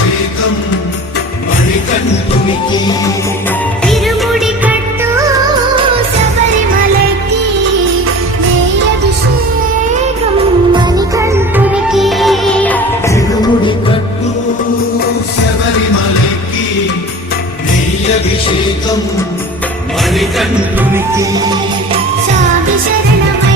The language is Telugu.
అభిషేకం మణికంఠునికి ఇరుముడి కట్టు శబరిమలకి నెయ్యభిషేకం మణికంఠునికి ఇరుముడి కట్టు శబరిమలకి నెయ్యభిషేకం మణికంఠునికి స్వామి శరణమయ్యప్ప